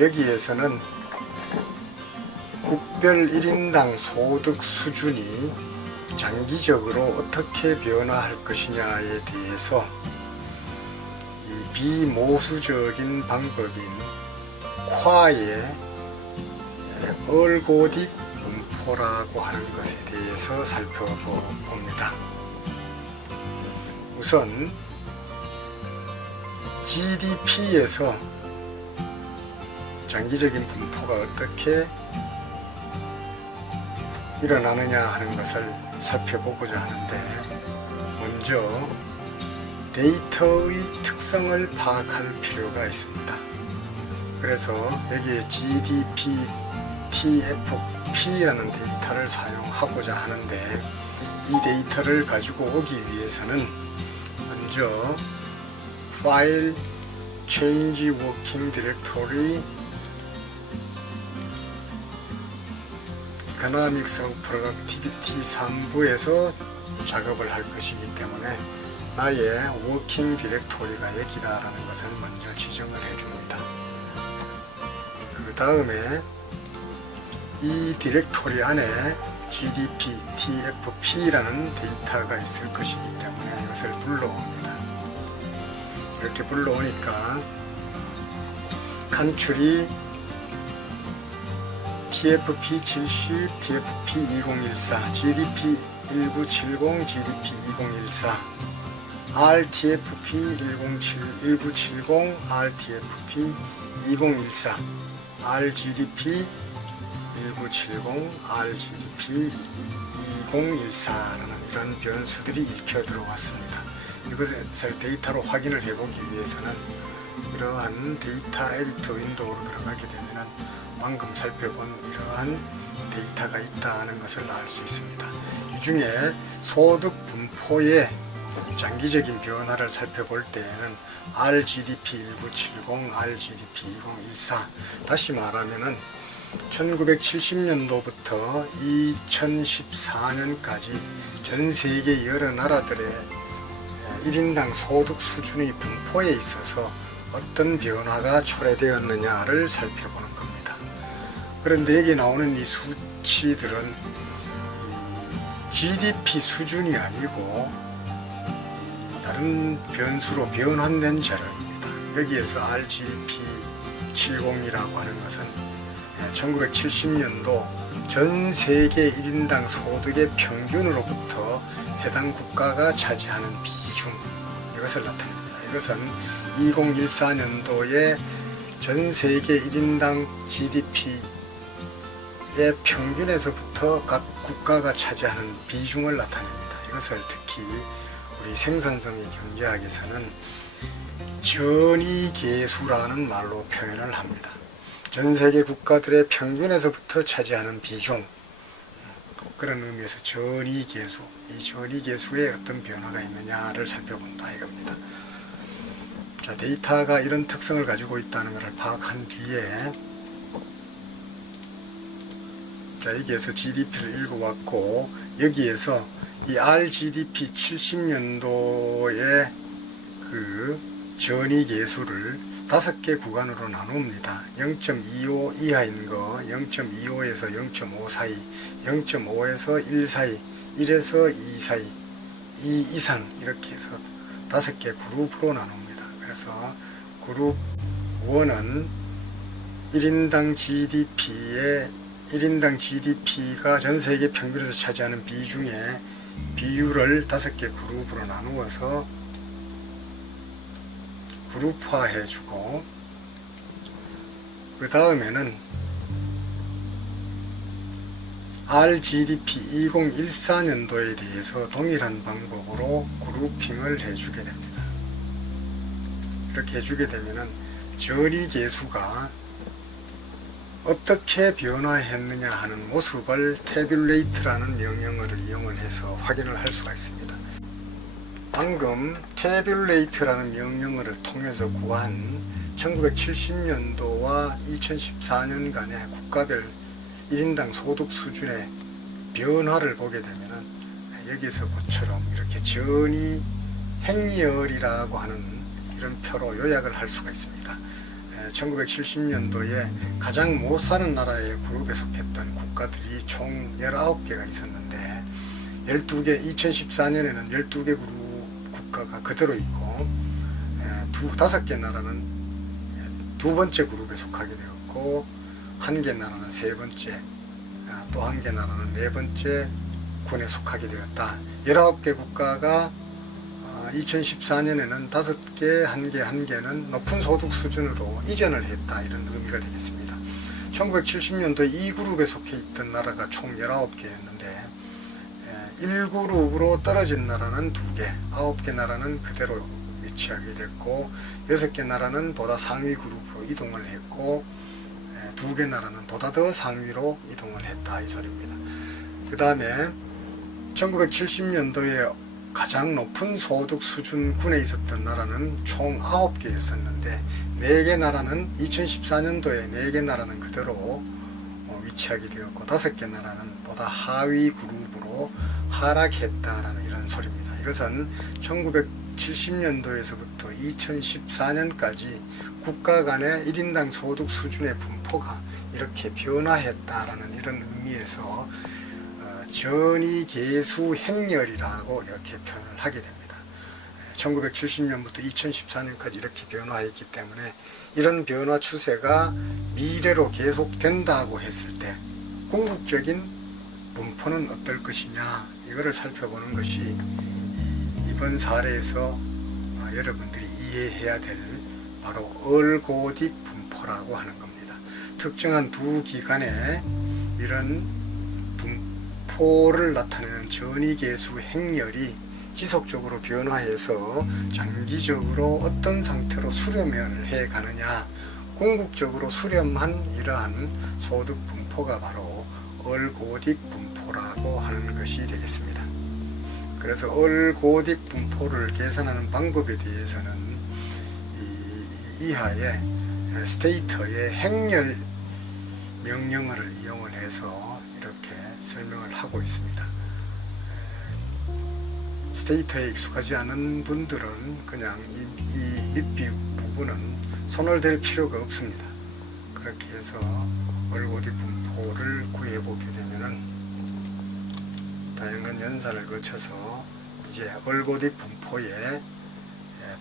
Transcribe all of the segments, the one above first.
여기에서는 국별 1인당 소득 수준이 장기적으로 어떻게 변화할 것이냐에 대해서 이 비모수적인 방법인 콰의 얼고딕 분포라고 하는 것에 대해서 살펴봅니다. 우선 GDP에서 장기적인 분포가 어떻게 일어나느냐 하는 것을 살펴보고자 하는데, 먼저 데이터의 특성을 파악할 필요가 있습니다. 그래서 여기에 GDP, TFP라는 데이터를 사용하고자 하는데, 이 데이터를 가지고 오기 위해서는 먼저 파일 Change Working Directory Economics of Productivity 3부에서 작업을 할 것이기 때문에 나의 워킹 디렉토리가 여기다라는 것을 먼저 지정을 해줍니다. 그 다음에 이 디렉토리 안에 GDP, TFP라는 데이터가 있을 것이기 때문에 이것을 불러옵니다. 이렇게 불러오니까 칸출이 TFP 70, TFP 2014, GDP 1970, GDP 2014, RTFP 1970, RTFP 2014, RGDP 1970, RGDP 2014라는 이런 변수들이 읽혀 들어왔습니다. 이것을 데이터로 확인을 해보기 위해서는 이러한 데이터 에디터 윈도우로 들어가게 되면 방금 살펴본 이러한 데이터가 있다는 것을 알 수 있습니다. 이 중에 소득 분포의 장기적인 변화를 살펴볼 때에는 RGDP 1970, RGDP 2014, 다시 말하면은 1970년도부터 2014년까지 전 세계 여러 나라들의 1인당 소득 수준의 분포에 있어서 어떤 변화가 초래되었느냐를 살펴보는 겁니다. 그런데 여기 나오는 이 수치들은 GDP 수준이 아니고 다른 변수로 변환된 자료입니다. 여기에서 RGDP 70이라고 하는 것은 1970년도 전 세계 1인당 소득의 평균으로부터 해당 국가가 차지하는 비중, 이것을 나타냅니다. 이것은 2014년도에 전 세계 1인당 GDP의 평균에서부터 각 국가가 차지하는 비중을 나타냅니다. 이것을 특히 우리 생산성의 경제학에서는 전이계수라는 말로 표현을 합니다. 전 세계 국가들의 평균에서부터 차지하는 비중, 그런 의미에서 전이계수, 이 전이계수에 어떤 변화가 있느냐를 살펴본다 이겁니다. 자, 데이터가 이런 특성을 가지고 있다는 것을 파악한 뒤에, 자, 여기에서 GDP를 읽어왔고, 여기에서 이 RGDP 70년도의 그 전이계수를 5개 구간으로 나눕니다. 0.25 이하인 거, 0.25에서 0.5 사이, 0.5에서 1 사이, 1에서 2 사이, 2 이상, 이렇게 해서 5개 그룹으로 나눕니다. 그래서 그룹 1은 1인당 GDP가 전 세계 평균에서 차지하는 비중의 비율을 5개 그룹으로 나누어서 그룹화해 주고, 그 다음에는 RGDP 2014년도에 대해서 동일한 방법으로 그룹핑을 해주게 됩니다. 이렇게 해주게 되면은 전이계수가 어떻게 변화했느냐 하는 모습을 tabulate라는 명령어를 이용을 해서 확인을 할 수가 있습니다. 방금 tabulate라는 명령어를 통해서 구한 1970년도와 2014년간의 국가별 1인당 소득 수준의 변화를 보게 되면은 여기서 보처럼 이렇게 전이 행렬이라고 하는 이런 표로 요약을 할 수가 있습니다. 1970년도에 가장 못 사는 나라의 그룹에 속했던 국가들이 총 19개가 있었는데 12개, 2014년에는 12개 그룹 국가가 그대로 있고 5개 나라는 두 번째 그룹에 속하게 되었고 1개 나라는 세 번째, 또 1개 나라는 네 번째 군에 속하게 되었다. 19개 국가가 2014년에는 5개, 1개는 높은 소득 수준으로 이전을 했다. 이런 의미가 되겠습니다. 1970년도에 이 그룹에 속해 있던 나라가 총 19개였는데 1그룹으로 떨어진 나라는 2개, 9개 나라는 그대로 위치하게 됐고 6개 나라는 보다 상위 그룹으로 이동을 했고 2개 나라는 보다 더 상위로 이동을 했다. 이 소리입니다. 그 다음에 1970년도에 가장 높은 소득 수준군에 있었던 나라는 총 9개였었는데 4개 나라는 2014년도에 4개 나라는 그대로 위치하게 되었고 5개 나라는 보다 하위 그룹으로 하락했다라는 이런 소리입니다. 이것은 1970년도에서부터 2014년까지 국가 간의 1인당 소득 수준의 분포가 이렇게 변화했다라는 이런 의미에서 전이계수 행렬이라고 이렇게 표현을 하게 됩니다. 1970년부터 2014년까지 이렇게 변화했기 때문에 이런 변화 추세가 미래로 계속된다고 했을 때 궁극적인 분포는 어떨 것이냐, 이거를 살펴보는 것이 이번 사례에서 여러분들이 이해해야 될 바로 얼고딕 분포라고 하는 겁니다. 특정한 두 기간에 이런 분포를 나타내는 전이계수 행렬이 지속적으로 변화해서 장기적으로 어떤 상태로 수렴을 해 가느냐, 궁극적으로 수렴한 이러한 소득 분포가 바로 얼고딕 분포라고 하는 것이 되겠습니다. 그래서 얼고딕 분포를 계산하는 방법에 대해서는 이하의 스테이터의 행렬 명령어를 이용을 해서 이렇게 설명을 하고 있습니다. 스테이터에 익숙하지 않은 분들은 그냥 이 밑비 부분은 손을 댈 필요가 없습니다. 그렇게 해서 얼고딕 분포를 구해보게 되면은 다양한 연산을 거쳐서 이제 얼고딕 분포에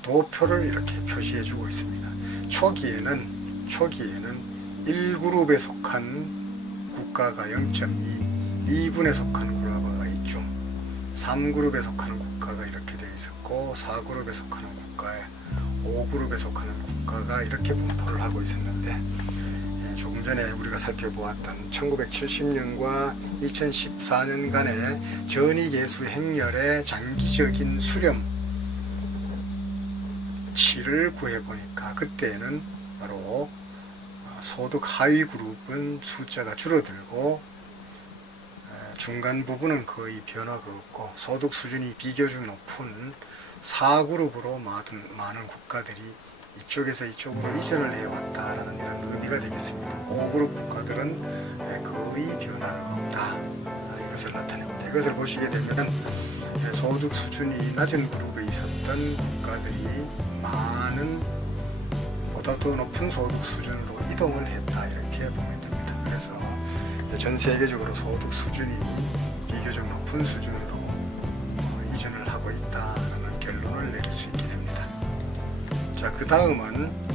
도표를 이렇게 표시해 주고 있습니다. 초기에는 1그룹에 속한 국가가 0.2, 2군에 속한 국가가 2중, 3그룹에 속하는 국가가 이렇게 되어 있었고 4그룹에 속하는 국가에 5그룹에 속하는 국가가 이렇게 분포를 하고 있었는데 조금 전에 우리가 살펴보았던 1970년과 2014년간의 전이계수 행렬의 장기적인 수렴치를 구해보니까 그때는 바로 소득 하위 그룹은 숫자가 줄어들고 중간 부분은 거의 변화가 없고 소득 수준이 비교적 높은 4그룹으로 많은 국가들이 이쪽에서 이쪽으로 이전을 해왔다라는 이런 의미가 되겠습니다. 5그룹 국가들은 거의 변화가 없다, 이것을 나타냅니다. 이것을 보시게 되면 소득 수준이 낮은 그룹에 있었던 국가들이 많은 보다 더 높은 소득 수준으로 이동을 했다, 이렇게 보면 됩니다. 그래서 전 세계적으로 소득 수준이 비교적 높은 수준으로 이전을 하고 있다는 결론을 내릴 수 있게 됩니다. 자, 그 다음은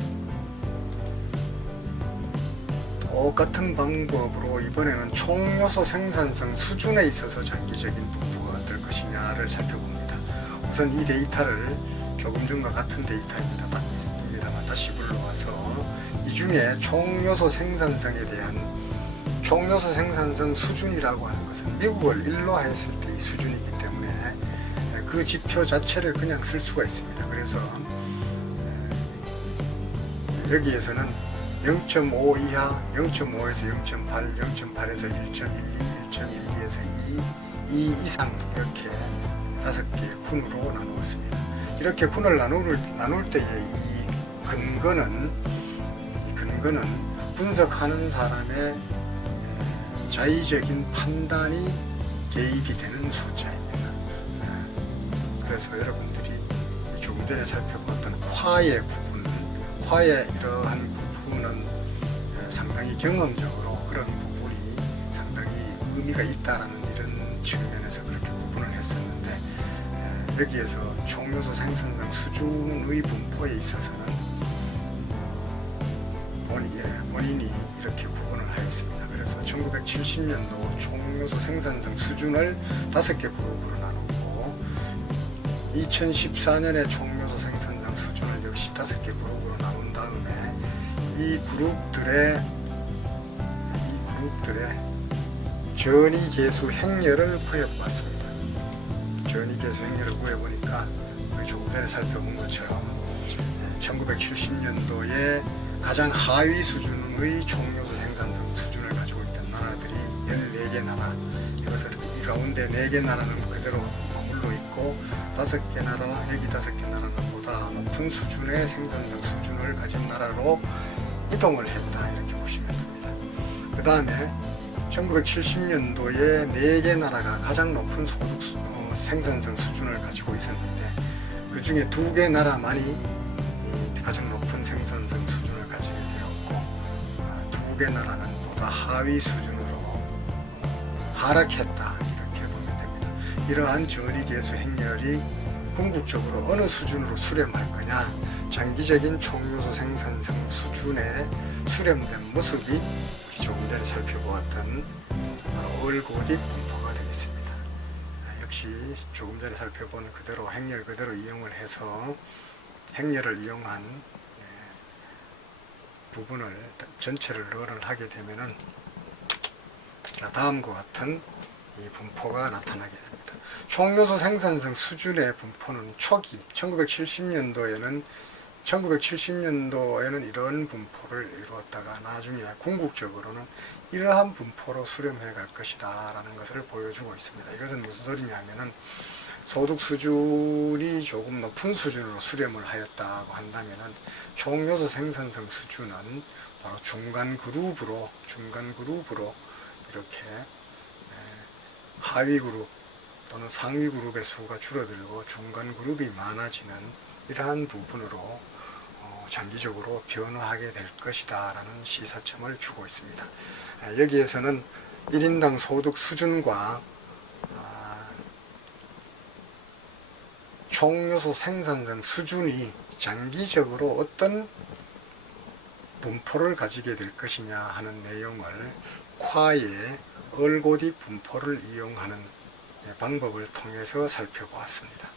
똑같은 방법으로 이번에는 총요소 생산성 수준에 있어서 장기적인 분포가 어떨 것이냐를 살펴봅니다. 우선 이 데이터를 조금 전과 같은 데이터입니다만 다시 불러와서 이 중에 총요소 생산성에 대한 총요소 생산성 수준이라고 하는 것은 미국을 1로 했을 때의 수준이기 때문에 그 지표 자체를 그냥 쓸 수가 있습니다. 그래서 여기에서는 0.5 이하, 0.5에서 0.8, 0.8에서 1.12, 1.12에서 2 이상 이렇게 5개의 군으로 나누었습니다. 이렇게 군을 나눌 때의 이 근거는 분석하는 사람의 자의적인 판단이 개입이 되는 숫자입니다. 그래서 여러분들이 조금 전에 살펴봤던 콰의 이러한 부분은 상당히 경험적으로 그런 구분이 상당히 의미가 있다라는 이런 측면에서 그렇게 구분을 했었는데, 여기에서 총요소 생산성 수준의 분포에 있어서는 원인이 이렇게 구분을 하였습니다. 그래서 1970년도 총요소 생산성 수준을 5개 그룹으로 나누고 2014년에 총요소 생산성 수준을 역시 5개 그룹으로 나눈 다음에 이 그룹들의 전이계수 행렬을 구해보았습니다. 전이계수 행렬을 구해보니까 우리 조금 전에 살펴본 것처럼 1970년도에 가장 하위 수준의 총요소 생산성 수준을 가지고 있던 나라들이 14개 나라, 이것을 이 가운데 4개 나라는 그대로 머물러 있고 5개 나라, 여기 5개 나라는 보다 높은 수준의 생산성 수준을 가진 나라로 이동을 했다, 이렇게 보시면 됩니다. 그 다음에 1970년도에 4개 나라가 가장 높은 소득 생산성 수준을 가지고 있었는데, 그 중에 2개 나라만이 가장 높은 생산성 수준을 가지게 되었고, 2개 나라는 보다 하위 수준으로 하락했다, 이렇게 보면 됩니다. 이러한 전이계수 행렬이 궁극적으로 어느 수준으로 수렴할 거냐, 장기적인 총요소 생산성 수준에 수렴된 모습이 조금 전에 살펴보았던 바로 얼고딕 분포가 되겠습니다. 역시 조금 전에 살펴본 그대로 행렬 그대로 이용을 해서 행렬을 이용한 부분을 전체를 런을 하게 되면은 다음과 같은 이 분포가 나타나게 됩니다. 총요소 생산성 수준의 분포는 초기 1970년도에는 이런 분포를 이루었다가 나중에 궁극적으로는 이러한 분포로 수렴해 갈 것이다 라는 것을 보여주고 있습니다. 이것은 무슨 소리냐 하면은 소득 수준이 조금 높은 수준으로 수렴을 하였다고 한다면은 총요소 생산성 수준은 바로 중간 그룹으로 이렇게 하위 그룹 또는 상위 그룹의 수가 줄어들고 중간 그룹이 많아지는 이러한 부분으로 장기적으로 변화하게 될 것이다 라는 시사점을 주고 있습니다. 여기에서는 1인당 소득 수준과 총요소 생산성 수준이 장기적으로 어떤 분포를 가지게 될 것이냐 하는 내용을 콰의 얼고딕 분포를 이용하는 방법을 통해서 살펴보았습니다.